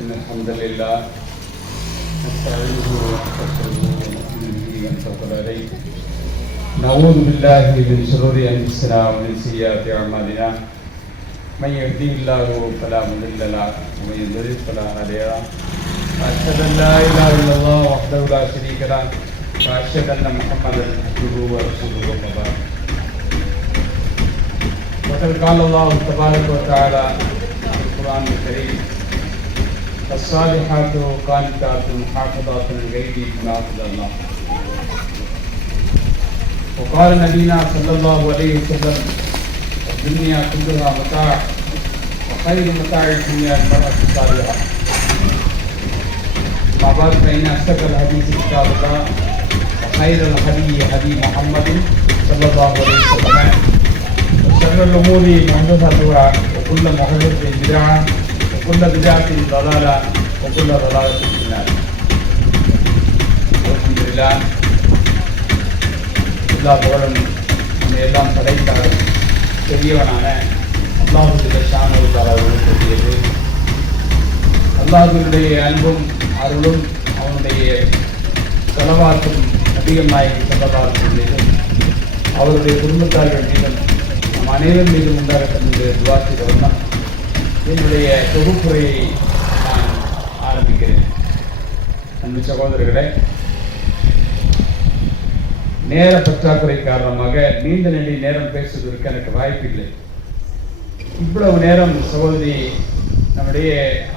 إن الحمد لله نستعينه ونستغفره ونؤمن به ونتوكل عليه نعوذ بالله من شرور أنفسنا ومن سيئات أعمالنا من يهده الله فلا مضل له ومن يضلل فلا هادي له أشهد أن لا إله إلا الله وحده لا شريك له وأشهد أن محمدا عبده ورسوله أما بعد وقد قال الله تبارك وتعالى في القرآن الكريم الصالحات قانتات حافظات للغيب بما حفظ الله وقال نبينا صلى الله عليه وسلم الدنيا كلها متاع وخير متاع الدنيا المرأة الصالحة ما بعد فإن أصدق الحديث كتاب الله وخير الهدي هدي محمد صلى الله عليه وسلم وشر الأمور محدثاتها وكل محدثة بدعة وكل بدعة ضلالة وكل ضلالة في النار. الحمد لله எல்லா புகழும் நம்ம எல்லாம் படைத்தார் பெரியவனான அல்லாஹ்வுடைய ஷானுவுக்காகவே அல்லாஹ்வுடைய அன்பும் அருளும் அவனுடைய ஸலவாத்தும் நபிகள் நாயகம் ஸல்லல்லாஹு அலைஹி வஸல்லம் அவருடைய குடும்பத்தார்கள் மீதும் நம் அனைவர் மீதும் உண்டாகட்டும் என்று துஆ செய்தவன் என்னுடைய தொகுப்புரையை நான் ஆரம்பிக்கிறேன். அன்பு சகோதரர்களே, நேர பற்றாக்குறை காரணமாக நீண்ட நெடிய நேரம் பேசுவதற்கு எனக்கு வாய்ப்பில்லை. இவ்வளவு நேரம் சகோதரி நம்முடைய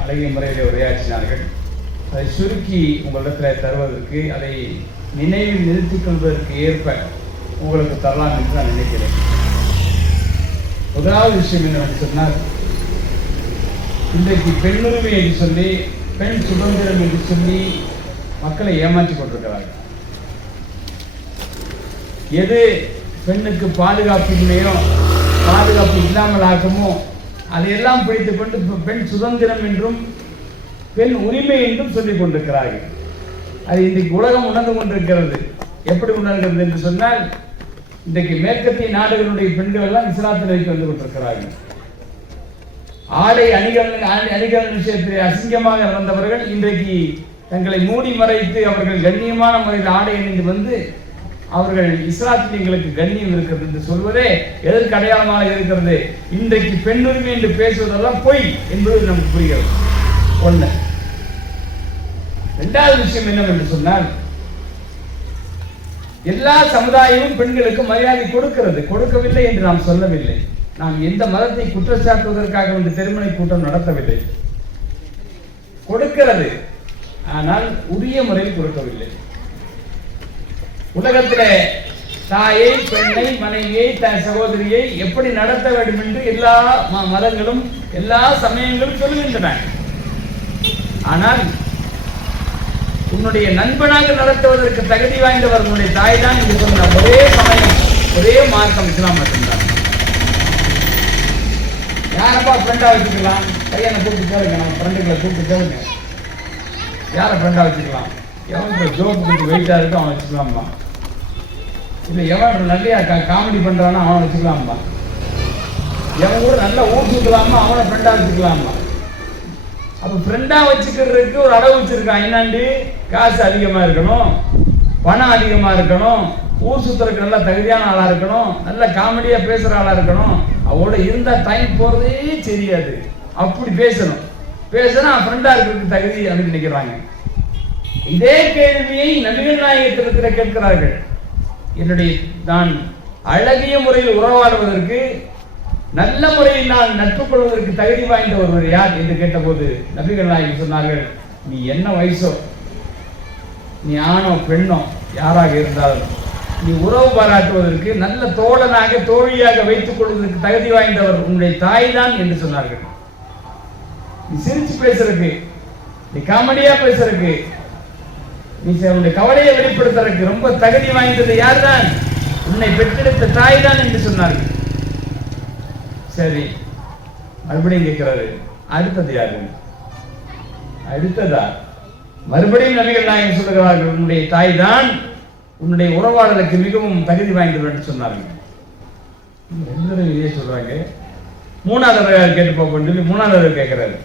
அழகிய முறையில் உரையாற்றினார்கள். அதை சுருக்கி உங்களிடத்தில் தருவதற்கு, அதை நினைவில் நிறுத்திக் கொள்வதற்கு ஏற்ப உங்களுக்கு தரலாம் என்று நான் நினைக்கிறேன். முதலாவது விஷயம் என்னவென்று சொன்னால், இன்றைக்கு பெண்ணுரிமை என்று சொல்லி, பெண் சுதந்திரம் என்று சொல்லி மக்களை ஏமாற்றிக் கொண்டிருக்கிறார்கள். எது பெண்ணுக்கு பாதுகாப்பின்மையோ பாதுகாப்பு இல்லாமல் ஆகுமோ அதையெல்லாம் பிடித்துக் கொண்டு பெண் சுதந்திரம் என்றும் பெண் உரிமை என்றும் சொல்லிக் கொண்டிருக்கிறார்கள். அது இன்றைக்கு உலகம் உணர்ந்து கொண்டிருக்கிறது. எப்படி உணர்கிறது என்று சொன்னால், இன்றைக்கு மேற்கத்திய நாடுகளுடைய பெண்கள் எல்லாம் இஸ்லாத்தை நோக்கி வந்து கொண்டிருக்கிறார்கள். ஆடை அணிகள் விஷயத்தில் அசிங்கமாக நடந்தவர்கள் இன்றைக்கு தங்களை மூடி மறைத்து அவர்கள் கண்ணியமான முறையில் ஆடை அணிந்து வந்து அவர்கள் இஸ்லாத்தில் எங்களுக்கு கண்ணியம் இருக்கிறது என்று சொல்வதே எதற்கு அடையாளமாக இருக்கிறது? இன்றைக்கு பெண்ணுரிமை என்று பேசுவதெல்லாம் பொய் என்பது நமக்கு புரிகிறது. ஒண்ணு. இரண்டாவது விஷயம் என்னவென்று சொன்னால், எல்லா சமுதாயமும் பெண்களுக்கு மரியாதை கொடுக்கிறது, கொடுக்கவில்லை என்று நாம் சொல்லவில்லை. நாம் எந்த மதத்தை குற்றச்சாட்டுவதற்காக வந்து திருமண கூட்டம் நடத்தவில்லை. கொடுக்கிறது, ஆனால் உரிய முறையில் கொடுக்கவில்லை. உலகத்திலே தாயை, பெண்ணை, மனைவியை, சகோதரியை எப்படி நடத்த வேண்டும் என்று எல்லா மதங்களும் எல்லா சமயங்களும் சொல்லுகின்றன. ஆனால் உன்னுடைய நண்பனாக நடத்துவதற்கு தகுதி வாய்ந்தவர் உன்னுடைய தாய் தான் என்று சொன்ன ஒரே சமயம், ஒரே மார்க்கம் இஸ்லாம் மட்டும்தான். யாரப்பா ஃப்ரெண்டா வச்சுக்கலாம்? பையனை கூப்பிட்டு கேளுங்க, நம்ம ஃப்ரெண்டுகளை கூப்பிட்டு கேளுங்க, யாரை ஃப்ரெண்டா வச்சுக்கலாம்? எவன் ஜோக்கு கொஞ்சம் வெயிட்டா இருக்கும் அவன் வச்சுக்கலாமா? இல்லை எவன் நல்லையா காமெடி பண்றானோ அவன் வச்சுக்கலாமா? எவன் கூட நல்லா ஊர் சுத்தலாமா அவனை ஃப்ரெண்டா வச்சுக்கலாமா? அப்ப ஃப்ரெண்டா வச்சுக்கிறதுக்கு ஒரு அளவு வச்சிருக்கான். என்னாண்டி? காசு அதிகமா இருக்கணும், பணம் அதிகமா இருக்கணும், ஊர் சுத்துறதுக்கு நல்லா தகுதியான ஆளா இருக்கணும், நல்ல காமெடியா பேசுற ஆளா இருக்கணும், அவளோட இருந்தா டைம் போறதே தெரியாது, அப்படி பேசணும். பேசினா ஃப்ரெண்டா இருக்கிறதுக்கு தகுதி அப்படின்னு நினைக்கிறாங்க. இதே கேள்வியை நபிகள் நாயகத்திடத்தில் கேட்கிறார்கள். நான் அழகிய முறையில் உறவாடுவதற்கு, நல்ல முறையில் நான் நட்பு கொள்வதற்கு தகுதி வாய்ந்த ஒருவர் யார் என்று கேட்டபோது நபிகள் நாயகம் சொன்னார்கள், நீ என்ன வயசோ, நீ ஆணோ பெண்ணோ யாராக இருந்தாலும் நீ உறவு பாராட்டுவதற்கு, நல்ல தோழனாக தோழியாக வைத்துக் கொள்வதற்கு தகுதி வாய்ந்தவர் உன்னுடைய தாய் தான் என்று சொன்னார்கள். நீ சிரிச்சு பேசுறதுக்கு, நீ காமெடியா பேசுறதுக்கு, நீ உன்னுடைய கவலையை வெளிப்படுத்துறதுக்கு ரொம்ப தகுதி வாய்ந்தது யார் தான்? உன்னை பெற்றெடுத்த தாய் தான் என்று சொன்னார்கள். சரி, மறுபடியும் கேட்கிறாரு, அடுத்தது யாரு? அடுத்ததா? மறுபடியும் நபிகள் நாயகம் சொல்லுகிறார்கள், உன்னுடைய தாய் தான் உன்னுடைய உறவாளருக்கு மிகவும் தகுதி வாய்ந்தவர் என்று சொன்னார்கள். ரெண்டு தடவை இதே சொல்றாங்க. மூணாவது கேட்டு பார்ப்போம் சொல்லி மூணாவது கேட்கிறாரு.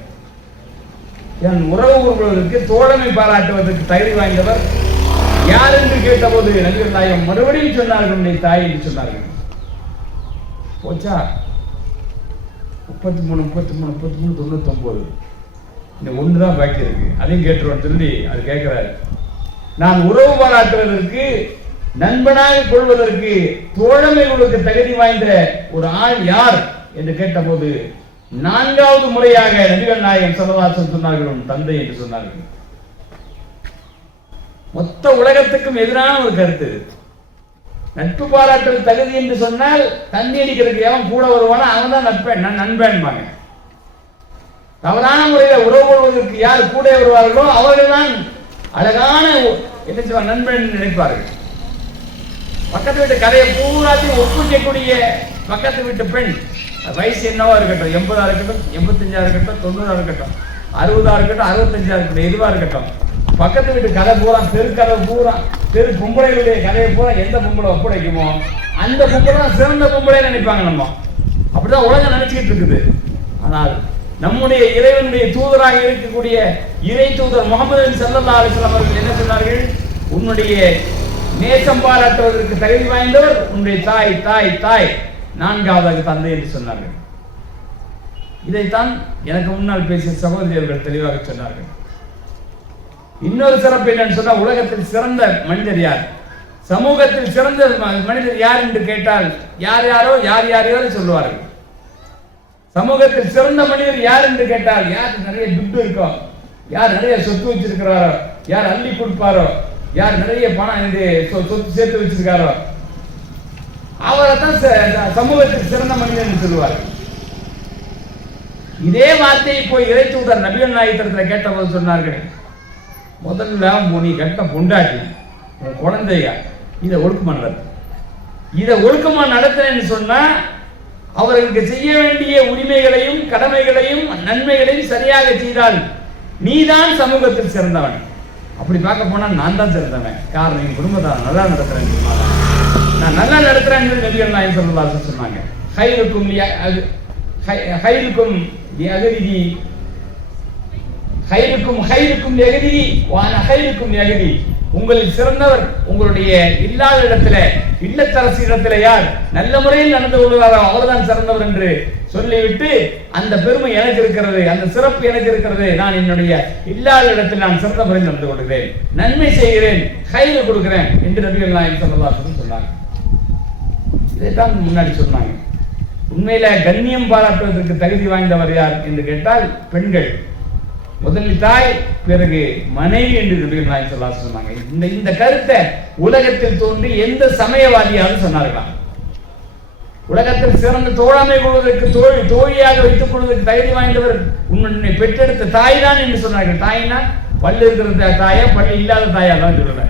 என் உறவு கூறுவதற்கு தோழமை பாராட்டுவதற்கு தகுதி வாய்ந்தவர் யார் என்று கேட்டபோது நபிகள் நாயகம் மறுபடியும் சொன்னார்கள், உன்னுடைய தாய் என்று சொன்னார்கள். போச்சா 33 33 33 99 இந்த ஒண்ணுதான் பாக்கி இருக்கு, அதையும் கேட்டுருவோம் சொல்லி அது கேட்கிறாரு. நான் உறவு பாராட்டுவதற்கு நண்பனாக கொள்வதற்கு தோழமை உங்களுக்கு தகுதி வாய்ந்த ஒரு ஆள் யார் என்று கேட்டபோது 4வது முறையாக நபிகள் நாயகம் ஸல்லல்லாஹு அலைஹி வஸல்லம் சொன்னார்கள், உன் தந்தை என்று சொன்னார்கள். மொத்த உலகத்துக்கும் எதிரான ஒரு கருத்து. நட்பு பாராட்டுவது தகுதி என்று சொன்னால் தண்ணி அடிக்கிறதுக்கு எவன் கூட வருவானோ அவன் தான் நட்பேன் நண்பேன்பாங்க. தவறான முறையில் உறவு கொள்வதற்கு யார் கூட வருவார்களோ அவர்கள் தான் அழகான என்ன சொல்வாங்க நண்பன் நினைப்பார்கள். பக்கத்து வீட்டு கதையை பூராத்தையும் ஒப்புக்கக்கூடிய பக்கத்து வீட்டு பெண் வயசு என்னவா இருக்கட்டும், 80 இருக்கட்டும், 85 இருக்கட்டும், 90 இருக்கட்டும், 60 இருக்கட்டும், 65 இருக்கட்டும், எதுவா இருக்கட்டும், பக்கத்து வீட்டு கதை பூரா தெருக்கதை பூரா தெரு பொம்பளைகளுடைய கதையை பூரா எந்த பொம்பளை ஒப்படைக்குமோ அந்த பொம்பளை தான் சிறந்த பொம்பளை நினைப்பாங்க. நம்ம அப்படிதான் உலகம் நினைச்சுக்கிட்டு இருக்குது. ஆனால் நம்முடைய இறைவனுடைய தூதராக இருக்கக்கூடிய இறை தூதர் முகமது ஸல்லல்லாஹு அலைஹி வஸல்லம் அவர்கள் என்ன சொன்னார்கள்? உன்னுடைய நேசம் பாராட்டுவதற்கு தகுதி வாய்ந்தவர் உன்னுடைய தாய் தாய் தாய், 4வது தந்தை என்று சொன்னார்கள். இதைத்தான் எனக்கு முன்னால் பேசிய சகோதரியர்கள் தெளிவாக சொன்னார்கள். இன்னொரு சிறப்பு என்னன்னு சொன்னா, உலகத்தில் சிறந்த மனிதர் யார், சமூகத்தில் சிறந்த மனிதர் யார் என்று கேட்டால் யார் யாரோ சொல்லுவார்கள். சமூகத்தில் சிறந்த மனிதர் யார் என்று கேட்டால் யார் நிறைய துட்டு இருக்கோ, யார் நிறைய சொத்து வச்சிருக்கிறாரோ, யார் அள்ளி கொடுப்பாரோ, யார் நிறைய பணம் சொத்து சேர்த்து வச்சிருக்காரோ அவரை தான் சமூகத்தில் சிறந்த மனிதர் என்று சொல்லுவார்கள். இதே வார்த்தையை போய் இறை தூதர் நபிகள் நாயகத்திடத்தில் கேட்டபோது சொன்னார்கள், முதல்ல நீ கட்ட பொண்டாட்டி உன் குழந்தைய இதை ஒழுக்கமா நடத்து, இதை ஒழுக்கமா நடத்துறேன்னு சொன்னா அவர்களுக்கு செய்ய வேண்டிய உரிமைகளையும் கடமைகளையும் நன்மைகளையும் சரியாக செய்தால் நீதான் சமூகத்தில் சிறந்தவன். அப்படி பார்க்க போனா நான் தான் சிறந்தவன். காரணம் என் குடும்பத்தை நல்லா நடத்துறேன், நான் நல்லா நடத்துறேன் நபிகள் நாயகம் ஸல்லல்லாஹு அலைஹி வஸல்லம் சொன்னாங்க. உங்களில் சிறந்தவர் உங்களுடைய இல்லாத இடத்துல இல்லத்தரசி இடத்துல யார் நல்ல முறையில் நடந்து கொள்கிறாரோ அவர்தான் சிறந்தவர் என்று சொல்லிவிட்டு, அந்த பெருமை எனக்கு இருக்கிறது, அந்த சிறப்பு எனக்கு இருக்கிறது, நான் என்னுடைய இல்லாத இடத்தில் நான் சிறந்த முறையில் நடந்து கொள்கிறேன், நன்மை செய்கிறேன், கையில் கொடுக்கிறேன் என்று நபிகள் நாயகம் ஸல்லல்லாஹு அலைஹி வஸல்லம் சொன்னாங்க. இதைத்தான் முன்னாடி சொன்னாங்க. உண்மையில கண்ணியம் பாராட்டுவதற்கு தகுதி வாய்ந்தவர் யார் என்று கேட்டால் பெண்கள். முதலில் தாய், பிறகு மனைவி என்று நபிகள் நாயகம் ஸல்லல்லாஹு அலைஹி வஸல்லம் சொன்னாங்க. இந்த கருத்தை உலகத்தில் தோன்றி எந்த சமயவாதியாவது சொன்னார்களாம்? உலகத்தில் சிறந்த தோழமை கொள்வதற்கு தோழியாக வைத்துக் கொள்வதற்கு தகுதி வாய்ந்தவர் உன்னை பெற்றெடுத்த தாய் தான் என்று சொன்னார்கள். தாய்னா பல்லு இருக்கிற தாயா, பல்லு இல்லாத தாயா தான் சொல்லல.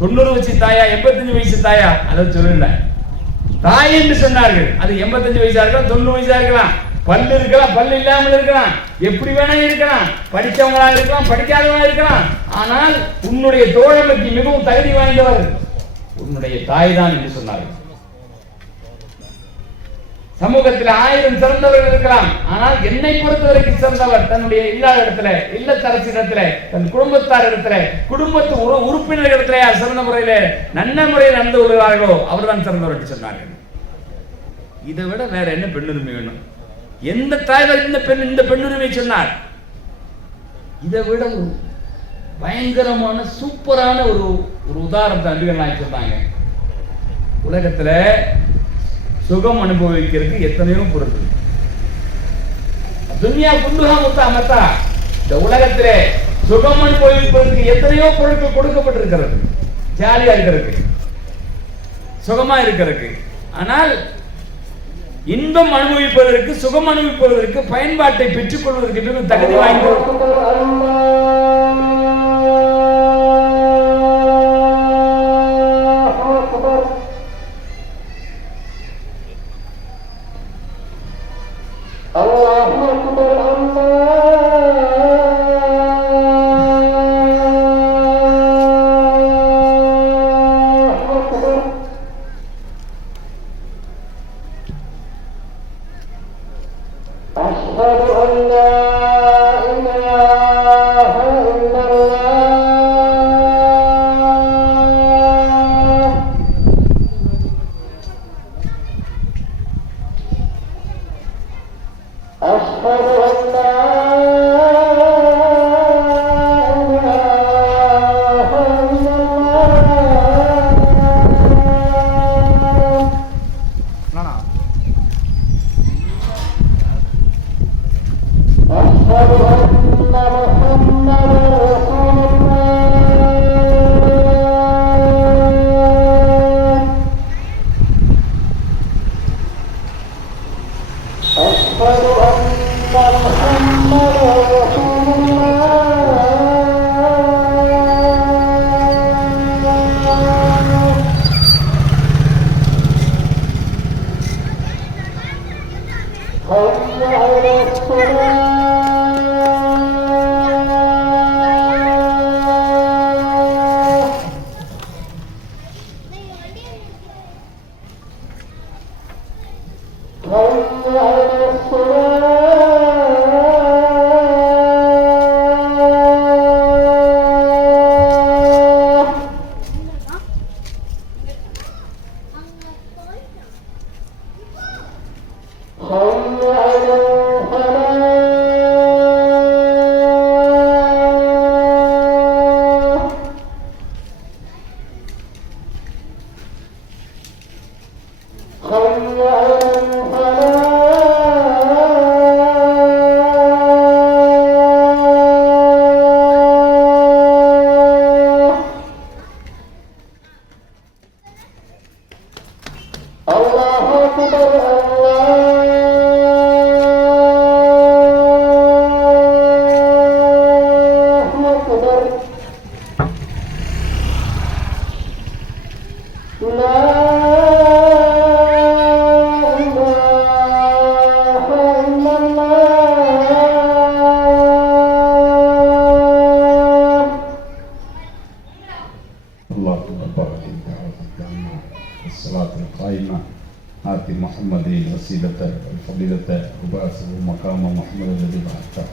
90 வயசு தாயா, 85 வயசு தாயா அதை சொல்லல. தாய் என்று சொன்னார்கள். அது 85 வயசா இருக்கலாம், 90 வயசா இருக்கலாம், பல்லு இருக்கலாம், பல்லு இல்லாமல் இருக்கலாம், எப்படி வேணா இருக்கலாம், படித்தவங்களா இருக்கலாம், படிக்காதவங்களா இருக்கலாம். ஆனால் உன்னுடைய தோழமைக்கு மிகவும் தகுதி வாய்ந்தவர் உன்னுடைய தாய் தான் என்று சொன்னார்கள். சமூகத்தில் 1000 சிறந்தவர்கள் இருக்கலாம், ஆனால் என்னை பொறுத்தவரைக்கும் சிறந்தவர் தன்னுடைய இல்லாத இடத்துல, இல்லத்தரசி இடத்துல, தன் குடும்பத்தார் இடத்துல, குடும்பத்து உறுப்பினர் இடத்துல யார் சிறந்த முறையில நல்ல முறையில் நடந்து கொள்கிறார்களோ அவர்தான் சிறந்தவர் என்று சொன்னார்கள். இதை விட வேற என்ன பெண்ணுரிமை வேணும்? எந்த தாய்கள் இந்த பெண்ணுரிமை சொன்னார்? இதை விட பயங்கரமான சூப்பரான ஒரு உதாரணத்தை நபிகள் நாயகம் சொன்னாங்க. உலகத்துல சுகம் அனுபவிக்கிறதுக்கு எத்தனையோ பொருள், துன்யா குல்லுஹா முத்தஅமத்தா, இந்த உலகத்திலே சுகம் அனுபவிப்பதற்கு எத்தனையோ பொருட்கள் கொடுக்கப்பட்டிருக்கிறது. ஜாலியா இருக்கிறதுக்கு, சுகமா இருக்கிறதுக்கு. ஆனால் இன்பம் அனுபவிப்பதற்கு, சுகம் அனுபவிப்பதற்கு, பயன்பாட்டை பெற்றுக் கொள்வதற்கு மிகவும் தகுதி வாய்ந்தது. أشهد أن لا إله محمد الوسيلة والفضيلة وبعثه مقام محمد الذي بعثته.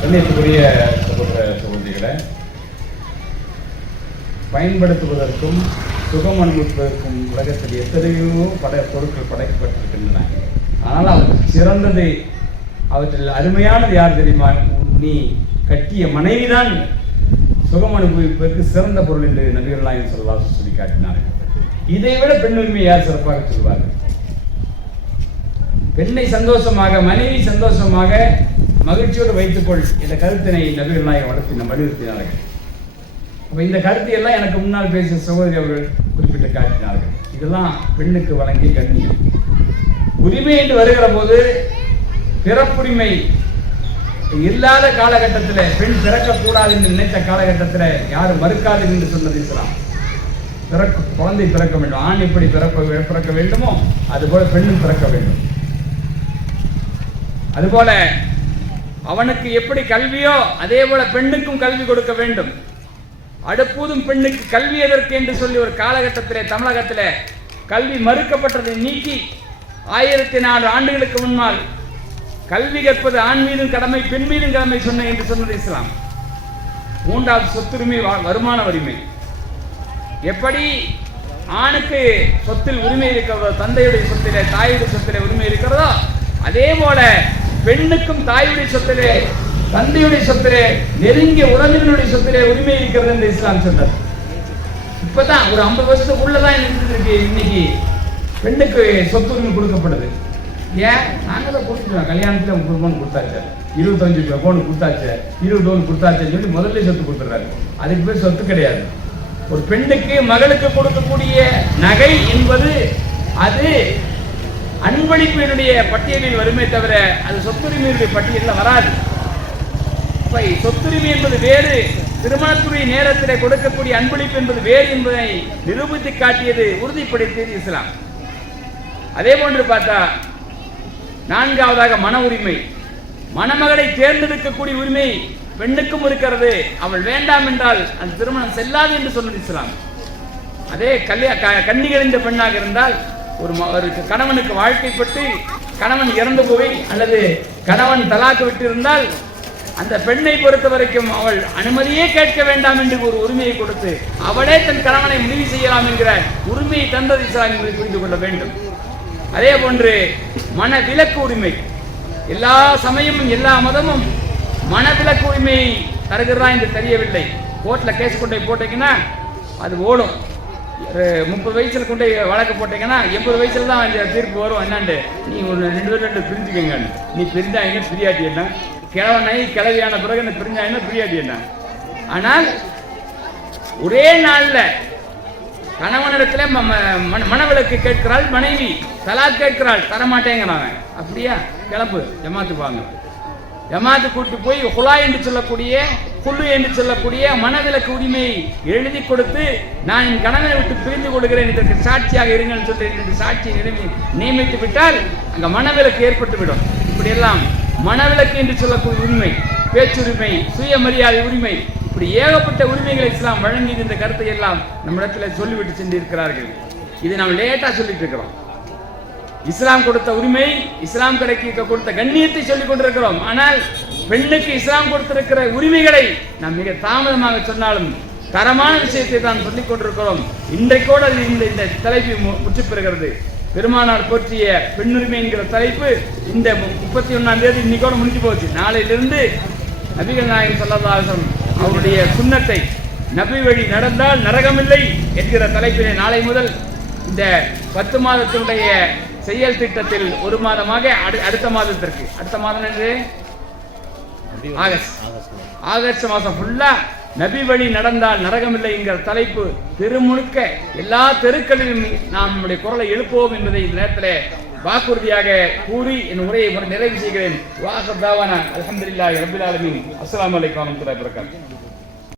கண்ணியத்துக்குரிய சகோதர சகோதரிகளை, பயன்படுத்துவதற்கும் சுகம் அனுபவிப்பதற்கும் உலகத்தில் எத்தனையோ பொருட்கள் படைக்கப்பட்டிருக்கின்றன. ஆனால் அவற்றுக்கு சிறந்தது, அவற்றில் அருமையானது யார் தெரியுமா? நீ கட்டிய மனைவிதான் சுகம் அனுபவிப்பதற்கு சிறந்த பொருள் என்று நபிகள் நாயகம் ஸல்லல்லாஹு அலைஹி வஸல்லம் சொல்லி காட்டினார்கள். இதைவிட பெண் உரிமை யார் சிறப்பாக சொல்வார்கள்? பெண்ணை சந்தோஷமாக, மனைவி சந்தோஷமாக, மகிழ்ச்சியோடு வைத்துக்கொள் என்ற கருத்தினை நபிகள் நாயகம் வலியுறுத்தினார்கள். அப்ப இந்த கருத்தை எல்லாம் எனக்கு முன்னால் பேசிய சகோதரி அவர்கள் குறிப்பிட்டு காட்டினார்கள். இதெல்லாம் பெண்ணுக்கு வழங்கிய கண்ணியம். உரிமை என்று வருகிற போது பிறப்புரிமை இல்லாத காலகட்டத்தில், பெண் பிறக்கக்கூடாது என்று நினைத்த காலகட்டத்தில் யாரும் மறுக்காது என்று சொன்னது இஸ்லாம். குழந்தை பிறக்க வேண்டும், ஆண் எப்படி பிறக்க வேண்டுமோ அதுபோல பெண்ணும் பிறக்க வேண்டும். அதுபோல அவனுக்கு எப்படி கல்வியோ அதே போல பெண்ணுக்கும் கல்வி கொடுக்க வேண்டும். அடுப்பூதும் பெண்ணுக்கு கல்வி எதற்கு என்று சொல்லி ஒரு காலகட்டத்திலே தமிழகத்திலே கல்வி மறுக்கப்பட்டதை நீக்கி 1004 ஆண்டுகளுக்கு முன்னால் கல்வி கற்பது ஆண் மீதும் கடமை, பெண் மீதும் கடமை என்று சொன்னது இஸ்லாம். மூன்றாவது சொத்துரிமை, வருமான உரிமை. எப்படி ஆணுக்கு சொத்தில் உரிமை இருக்கிறதோ, தந்தையுடைய சொத்திலே, தாயுடைய சொத்திலே உரிமை இருக்கிறதோ, அதே போல பெண்ணுக்கும் தாயுடைய சொத்திலே, தந்தையுடைய சொத்திலே, நெருங்கிய உறவினருடைய சொத்திலே உரிமை இருக்கிறது என்று இஸ்லாம் சொன்னது. இப்பதான் ஒரு 50 வருஷத்துக்குள்ளதான் இருக்கு இன்னைக்கு பெண்ணுக்கு சொத்து உரிமை கொடுக்கப்படுது. ஏன்? நாங்கள் தான் கொடுத்துருவோம். கல்யாணத்தில் 30 பவுன் கொடுத்தாச்சு, 25 பவுன் கொடுத்தாச்சு, 20 பவுன் கொடுத்தாச்சுன்னு சொல்லி முதல்ல சொத்து கொடுத்துட்றாரு. அதுக்கு பேர் சொத்து கிடையாது. ஒரு பெண்ணுக்கு மகளுக்கு கொடுக்கக்கூடிய நகை என்பது அது அன்பளிப்பினுடைய பட்டியலில் வருமே தவிர அது சொத்துரிமையுடைய பட்டியலில் வராது. சொத்துரிமை என்பது வேறு, திருமணத்துடைய நேரத்தில் கொடுக்கக்கூடிய அன்பளிப்பு என்பது வேறு என்பதை நிரூபித்து காட்டியது, உறுதிப்படுத்தியது இஸ்லாம். அதே போன்று பார்த்தா நான்காவதாக மன உரிமை. மணமகளை தேர்ந்தெடுக்கக்கூடிய உரிமை பெண்ணுக்கும் இருக்கிறது. அவள் வேண்டாம் என்றால் அந்த திருமணம் செல்லாது என்று சொன்னது இஸ்லாம். அதே கன்னிகழிந்த பெண்ணாக இருந்தால் ஒரு கணவனுக்கு வாழ்க்கைப்பட்டு கணவன் இறந்து போய் அல்லது கணவன் தலாக்கு விட்டு இருந்தால் அந்த பெண்ணை பொறுத்த வரைக்கும் அவள் அனுமதியே கேட்க வேண்டாம் என்று ஒரு உரிமையை கொடுத்து அவளே தன் கணவனை முடிவு செய்யலாம் என்கிற உரிமையை தந்தது இஸ்லாம் என்பதை புரிந்து கொள்ள வேண்டும். அதே போன்று மனவிலக்கு உரிமை. எல்லா சமயமும் எல்லா மதமும் மனவிலக்கு உரிமையை தருகிறதா என்று தெரியவில்லை. கோர்ட்ல கேஸ் கொண்டு போட்டீங்கன்னா அது ஓடும். 30 வயசுல கொண்டு வழக்கு போட்டீங்கன்னா 80 வயசுல தான் தீர்ப்பு வரும். என்னாண்டு நீ 2 பேர் பிரிஞ்சுக்கங்க, நீ பிரிஞ்சா என்ன பிரியாட்டி என்ன, கிழவனை கிளவியான பிறகு என்ன பிரிஞ்சா என்ன பிரியாட்டி என்ன. ஆனால் ஒரே நாள்ல கணவனிடத்துல மனவிலக்கு கேட்கிறாள் மனைவி, தலாக் கேட்கிறாள், தரமாட்டேங்கிறாங்க. அப்படியா, கிளம்பு, ஜமாத்துக்கு வாங்க. ஜமாத்து கூட்டு போய் ஹுலா என்று சொல்லக்கூடிய, குல்லு என்று சொல்லக்கூடிய மனவிலக்கு உரிமையை எழுதி கொடுத்து நான் என் கணவனை விட்டு பிரிந்து கொள்கிறேன், இதற்கு சாட்சியாக இருங்கள் சொல்லி சாட்சியை நியமித்து விட்டால் அங்க மனவிலக்கு ஏற்பட்டுவிடும். இப்படி எல்லாம் மனவிலக்கு என்று சொல்லக்கூடிய உரிமை, பேச்சுரிமை, சுயமரியாதை உரிமை, இப்படி ஏகப்பட்ட உரிமைகளை இஸ்லாம் வழங்கி இந்த கருத்தை எல்லாம் நம்மிடத்தில் சொல்லிவிட்டு சென்றிருக்கிறார்கள். இதை நாம் லேட்டா சொல்லிட்டு இருக்கிறோம். இஸ்லாம் கொடுத்த உரிமை, இஸ்லாம் கொடுத்த கண்ணியத்தை சொல்லிக் கொண்டிருக்கிறோம். ஆனால் பெண்ணுக்கு இஸ்லாம் கொடுத்திருக்கிற உரிமைகளை நாம் மிக தாமதமாக சொன்னாலும் தரமான விஷயத்தை தான் சொல்லிக் கொண்டிருக்கிறோம். இன்றைக்கோடு இந்த தலைப்பு முற்று பெறுகிறது. பெருமானார் போற்றிய பெண்ணுரிமை என்கிற தலைப்பு இந்த 31ஆம் தேதி இன்னைக்கோட முடிஞ்சு போச்சு. நாளையிலிருந்து நபிகள் நாயகம் ஸல்லல்லாஹு அலைஹி வஸல்லம் அவருடைய சுன்னத்தை, நபி வழி நடந்தால் நரகமில்லை என்கிற தலைப்பினை நாளை முதல் இந்த 10 மாதத்தினுடைய செயல் திட்டத்தில் 1 மாதமாக அடுத்த மாதத்திற்கு, அடுத்த மாதம் என்று ஆகஸ்ட் மாதம் ஃபுல்லா நபி வழி நடந்தால் நரகமில்லை என்கிற தலைப்பு திருமுழுக்க எல்லா தெருக்களிலும் நாம் நம்முடைய குரலை எழுப்புவோம் என்பதை இந்த நேரத்தில் வாக்குறுதியாக கூறி என் உரையை நிறைவு செய்கிறேன். வாஹர் தாவானா அல்ஹம்துலில்லாஹி ரப்பில் ஆலமீன். அஸ்ஸலாமு அலைக்கும் வரஹ்மத்துல்லாஹி வபரகாத்துஹு.